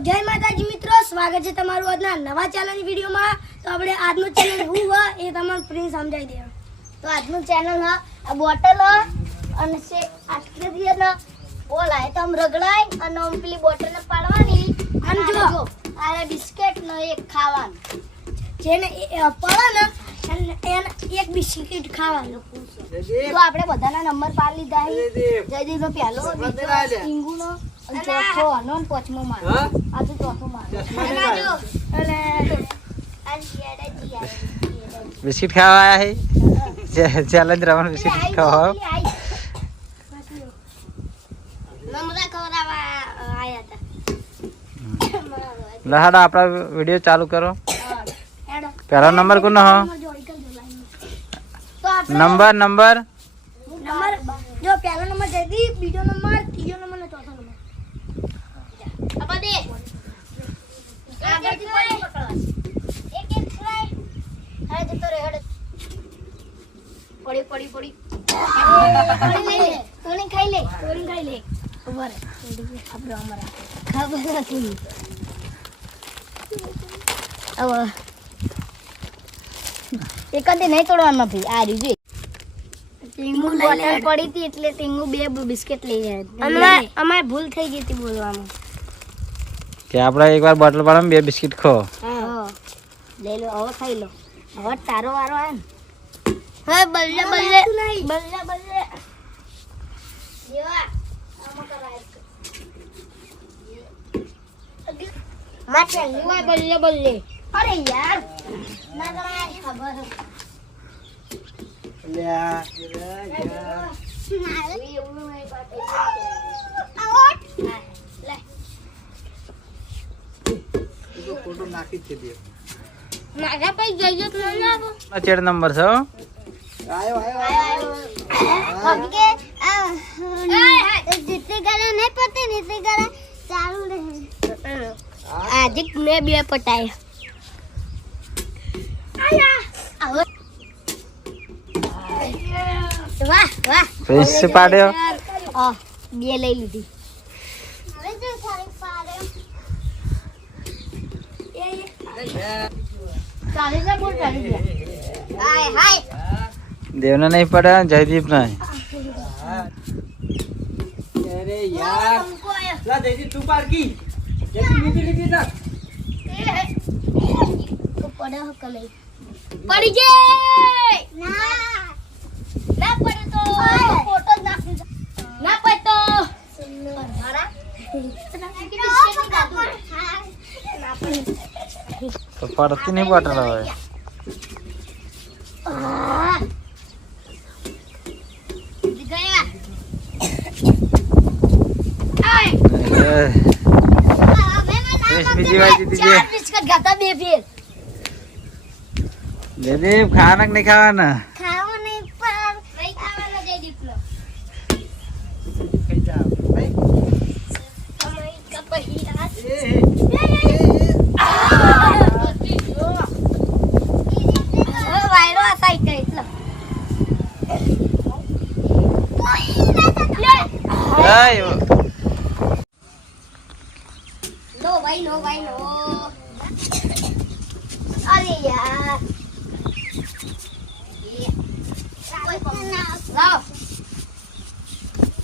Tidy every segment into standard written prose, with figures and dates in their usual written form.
જય માતાજી મિત્રો, સ્વાગત છે તમારું આજના નવા ચેનલની વિડીયોમાં। તો આપણે આજનું ચેનલ હું હ એ તમને પ્રિન્સ સમજાવી દે। તો આજનું ચેનલ હ આ બોટલ હ અને સે આટલી ને ઓલા તો આમ રગડાય અને આમ પેલી બોટલ ને પાડવાની અને જો આ બિસ્કિટ ને એક ખાવાનું, જેને પડે ને એને એક બિસ્કિટ ખાવાનું। તો આપણે બધાના નંબર પાડી લીધા છે। જયદીપ નો પહેલો, બીજો ટીંગુ નો, ચોથો નો ને પાંચમો મારો, આ તો ચોથો મારો। અને बिस्किट खावा आया है चैलेंज रमन बिस्किट खावा નમરા ખવડાવવા આયા હતા। लहाड़ा अपना वीडियो चालू करो। હેડો पहला नंबर को ना हो તો આપણે नंबर नंबर નંબર જો પહેલો નંબર જયદીપ, બીજો નંબર, ત્રીજો નંબર ને ચોથો નંબર। આપા દે આગળથી પડી પકડવા એક એક ટ્રાય હાય જતો રે હડ પડી પડી પડી લઈ લે તોને ખાઈ લે ઉભા રે આપણે અમારા ખબર નથી હવે એક જ નહીં તોડવાનું નથી આ રીજે ટીંગુ બોટલ પડી હતી એટલે ટીંગુ બે બિસ્કિટ લઈ જાય અમારે ભૂલ થઈ ગઈ હતી બોલવામાં। કે આપણે એક વાર બોટલ પાડો બે બિસ્કિટ ખો હા લઈ લો હવે ખાઈ લો હવે તારો વારો આવે ને હવે બલ્લે બલ્લે બલ્લે બલ્લે જેવા આમાં કરાય માથે લીવા બલ્લે બલ્લે અરે યાર ના કરાય ખબર फोटो नाखी छे दे મારા પાસે જઈજો તો લઈ આવો चेड़ नंबर छो આયો કે જીતે ગળે નહીં પતે નીતે ગળે ચાલુ રહે આજે મેં બે પટાય આયા વાહ વાહ प्रिंस से पाड्यो બે લઈ લીધી હવે જો સારી પાડ્યો ચાલી જા બોલ ચાલી જા હાય હાય देवना नहीं पड़ा जयदीप नहीं अरे यार ला जयदीप तू पार की जयदीप नीचे नीचे ना તો પડે હકલે પડી ગઈ ના પડે તો ફોટો નાખી ના પડે તો મારા तो पड़ती नहीं बोतल है ગયા प्रिंस बीजी बाई जीती जे ચાર બિસ્કટ ગાતા બે ફેર जयदीप खाना नहीं खावा ना ખાવો નહીં પર નહીં ખાવાનો જયદીપ નો कहीं जा भाई સમય કપહી આ વાયરો આ સાઈડ એટલે आयो नो भाई नो अरे यार ये कोई कम ना लाओ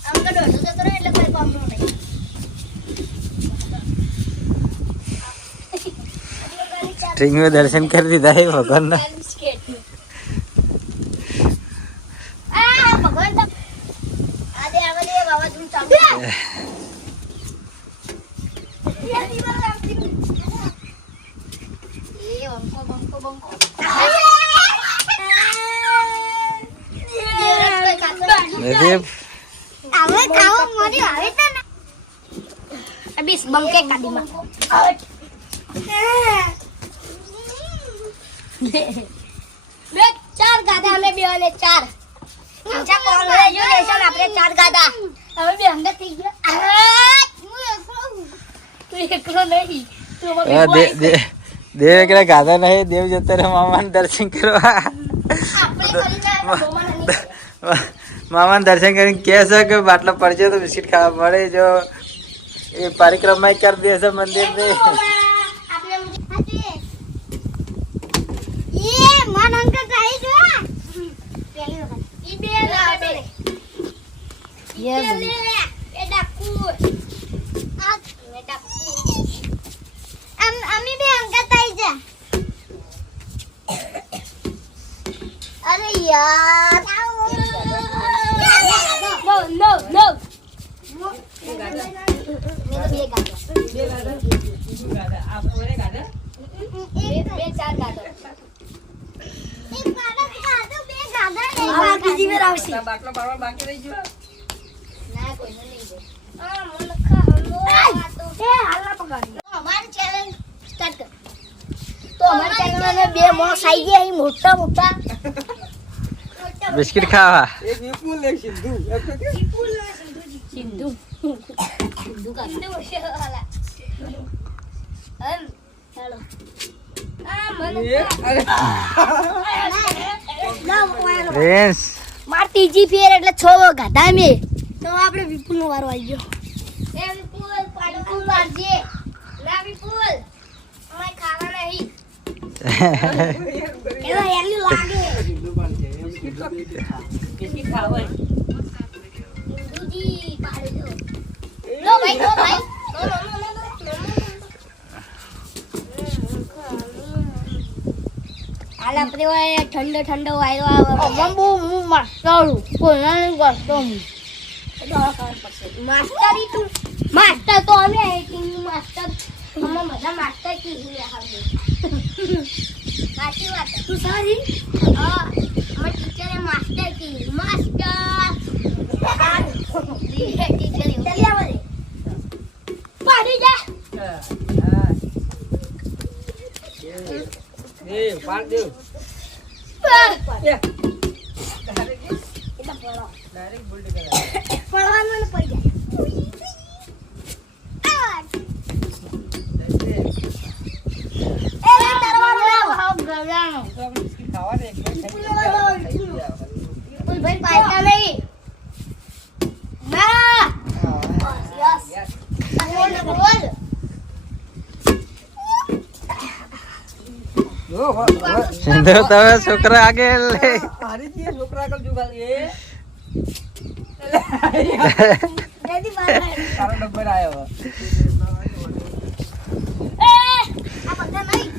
हम तो डोडो जतो रे એટલે કોઈ કમ નહીં ट्रिंग में दर्शन कर दीदा है भगवान ना આ ભગવાન તો આદે આવલે બાબા તું ચાલ એ બંકો બંકો जयदीप આવે ખાઓ મોરી આવે તો ને અબીસ બંકે કાડીમાં બે ચાર ગાધા અમે બે અને ચાર ઊંચા કોંગ્રેચ્યુલેશન આપણે ચાર ગાધા હવે બે હંગત થઈ ગયા તું એકલો નહીં તું दे दे देव के गाधा नहीं देव जते रे मामा दर्शन करवा આપણે કરી જાય मामा दर्शन कर कैसे के बाटला पड़ जाए तो बिस्किट खावा पड़े जो એ પરિક્રમા કરી દે છે મંદિર ને આપણે હાચી એ મન અંક કાઈ જો પેલી વખત ઈ બે લાડે એ ડાકુ આ મે ડાકુ અમે બે અંક તાઈ જા અરે યાર નો બે ચાર ગાડો એક ગાડો બે ગાડો હવે બીજી વાર આવશે બાટલો પાડવા બાકી રહી ગયો ના કોઈ નહીં દે આ મલખા હલો આ તો એ હાલના પકડી અમારી ચેલેન્જ સ્ટાર્ટ કર તો અમારી ચેનલમાં બે મોસ આવી ગયા અહીં મોટા મોટા બિસ્કિટ ખાવા એક વિપુલ એક સિદ્ધુ એક તો કે સિંધુ સિંધુ કા સિંધુ વાલા હેલો આ મને એક અરે પ્રિન્સ માર ત્રીજી ફેર એટલે 6 ગાધા મે તો આપણે વિપુલનો વારો આવી ગયો એ વિપુલ પાડો પાડજે ના વિપુલ અમે ખાવા નહીં એનો એલી લાગે સિદ્ધુ પણ છે એમ કેટલી ખાવાય સિંધુજી પાડજો લો ભાઈ લો હાલ આપણે ઓય ઠંડો ઠંડો વાયરો આવે અમમ બહુ હું માસ્ટર કોઈ નહીં કરતો હું માસ્ટરી તું માસ્ટર તો અમે એટિંગ માસ્ટર અમે બધા માસ્ટર કી હાલે સાચી વાત તું સારી હા અમે ટીચરે માસ્ટર કી માસ્ટર ટીચર ચાલી આવો રે પાડી જા એ પાડ દે ડાયરેક્ટ બોલ્ટ કરે પડવાનું ને પડી જાય એ તરવાનો લાવ હાવ ગળાનો તો આપણે બિસ્કિટ ખાવા દે એક કોઈ ભાઈ પાઈકા નહીં ના યસ બોલ જો સિંધુ તમે છોકરા આગળ લે હારી જે છોકરા કલ જુગાલ એ રેડી બાર તારો નંબર આવ્યો એ આ બધા નહીં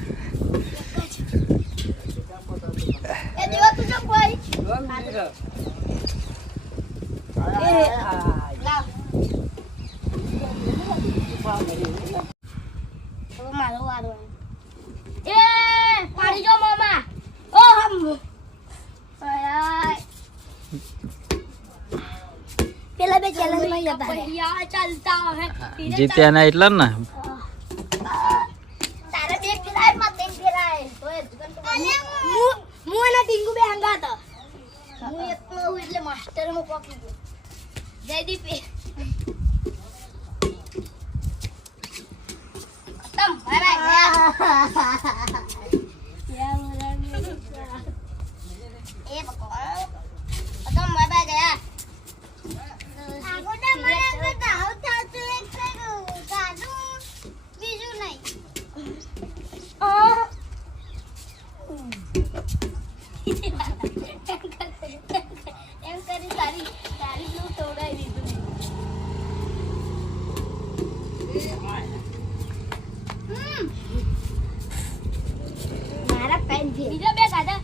એ દેવા તું જો કોઈ લાવ હવે મારો વારો એ પાડી જો મામા ઓ હમ પેલા બે ચેલેન્જ માં હતા ભૈયા ચાલતા હે જીત્યા ના એટલે ને તારે બે ફેરાય માં તેમ ફેરાય તોય હું અને ટીંગુ બે હંગા હતા હું એકલો હું એટલે માસ્ટર માં પોકી ગયો જયદીપ તમ મારા ગયા એ પકો તમ મારા ગયા આગોડા મારા તો દાવ થાતું એક ગાડું બીજું નહીં એમ કરી તારી બ્લુ તોડાઈ દીધું મારા પેન છે બીજો બે ગાડા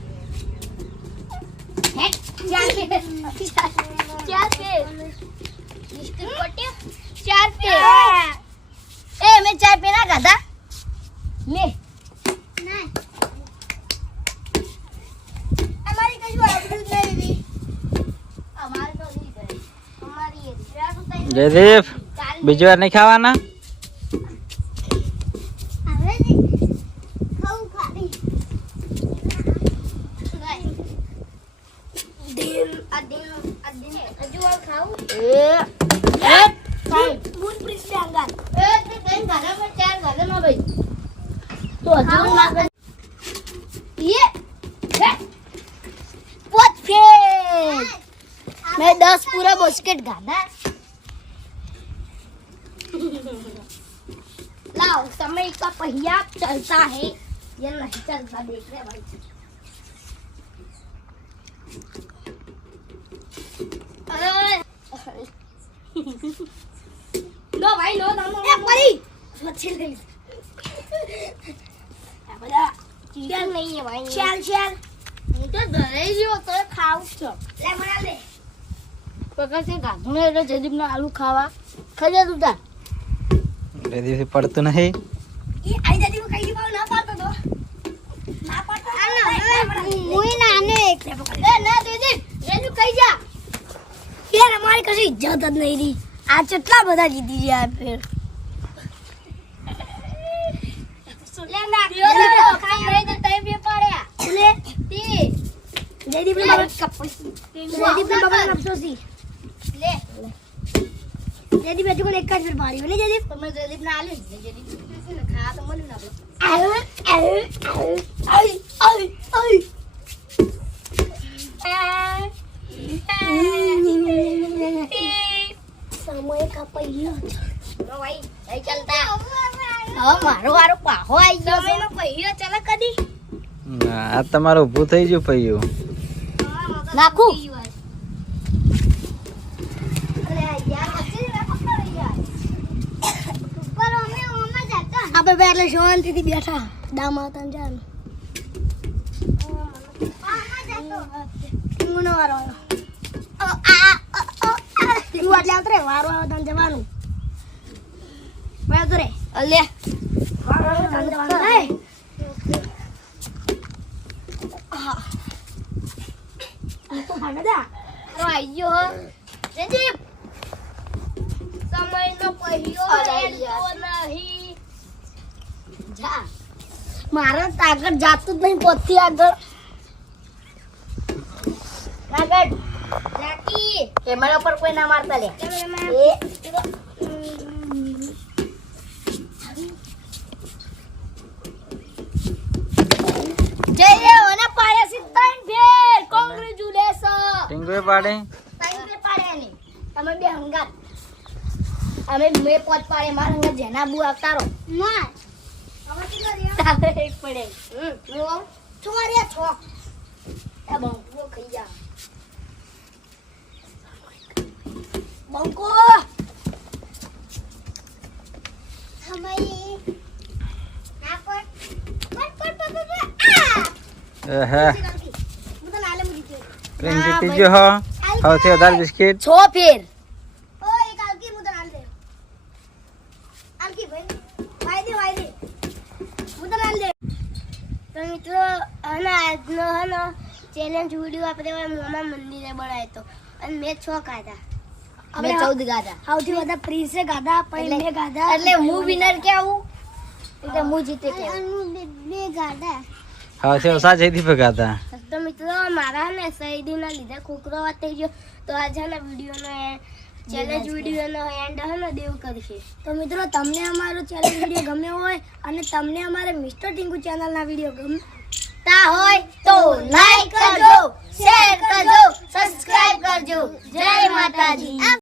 હે ચાર પે મિસ્ટર પટેલ ચાર પે એ મેં ચાર પે ના ગાધા લે ના અમારી કશું આબરૂ જ નહીં રી અમારે તો નહીં કરે અમારી એ જયદીપ બીજી વાર નહીં ખાવાના હવે નહીં ખાવું ખાલી હજુ વાર ખાવું બૂન પ્રિન્સ બે હંગા એ તે કઈ ઘરમાં ચાર ઘરમાં ભાઈ તો હજુ માગે ये पोत के मैं 10 पूरा बास्केट गाना समय का पहिया चलता है ये नहीं चलता देख रहे भाई नो भाई नो એ પરી પછી લઈ આ બધા चीटर नहीं है भाई ચાલ ચાલ હું તો ઘરે જ તો ખાવું છું લે બના લે પકડ છે ગાધું એટલે જદીબના આલુ ખાવા ખાઈ જા તું તાર બે દિવસથી પડતું નહીં એ આઈ જતી હું કઈ પાવ ના પાડતો તો ના પાડતો મુઈ નાને એ ના દીદી રેજુ કઈ જા યાર અમારી કશી ઇજ્જત જ નહીં રહી આ કેટલા બધા જીતી ગયા ફેર લે ના ખાઈ રહી તો તઈ બે પડ્યા લે તી જયદીપ ને બાબા જયદીપ ને બાબા અફસોસી લે જયદીપ હજુ પણ એક જ ફેર પાડી ને જયદીપ તમે જદીબ ના આલે જદીબ ને ખા તો મને ના સમય કા पहिया નો ભાઈ નહીં ચાલતા હવે મારો વારો પાહો આવી ગયો સમય નો पहिया ચાલે કદી ના, આ તમારું ઊભું થઈ ગયું પૈયું નાખું આપણે બે એટલે શાંતિથી બેઠા દામાતા જાન ટીંગુનો વારો આવ્યો ટીંગુ એટલે આવતો રે વારો આવે તને જવાનું બરાબર રે લે વારો આવે તને જવાનું હે હા તો ભાગા આવી ગયો જદીબ સમયનો પહેયો રહેતો નહીં જા મારા આગળ જાતું જ નહીં પોતી આગળ આગળ લાકી કેમેરા પર કોઈ ના મારતા લે એ જય રે ઓને પાડ્યા સી ત્રણ ફેર કોંગ્રેચ્યુલેશન ટીંગુએ પાડે ત્રણ ફેર પાડ્યા ને તમે બે હંગાત અમે મે પોત પાડે માર હંગાત જેના બુ આવતા રહો ના તારે એક પડે લો તમારે છો એ બંકો ખાઈ જા બંકો હમાઈ ના પર હે હું તો નાલે મુજી છે ક્રીમ જીતી ગયો હો સૌથી વધારે બિસ્કિટ છો ફેર ઓ એક આલકી હું તો નાલ દે આલકી ભાઈ વાયદે હું તો નાલ દે તો મિત્રો હને આજનો હને ચેલેન્જ વિડિયો આપણે મોમા મંદિરે બનાવ્યો તો અને મેં 6 ખાધા અમે 14 ખાધા સૌથી વધારે પ્રિન્સે ગાધા પછી મેં ગાધા એટલે હું વિનર કે આવું એટલે હું જીતે કે બે ગાધા સૌથી ઓછા જયદીપ હતા તો મિત્રો મારા ને શહીદીના લીધે ખોખરો વાત થઈ ગયો તો આજે ને વિડિયોનો ચેલેન્જ વિડિયોનો એન્ડ હને દેવ કરશે તો મિત્રો તમને અમારો ચેલેન્જ વિડિયો ગમ્યો હોય અને તમને અમારે મિસ્ટર ટીંગુ ચેનલના વિડિયો તા હોય તો લાઈક કરજો શેર કરજો સબસ્ક્રાઇબ કરજો જય માતાજી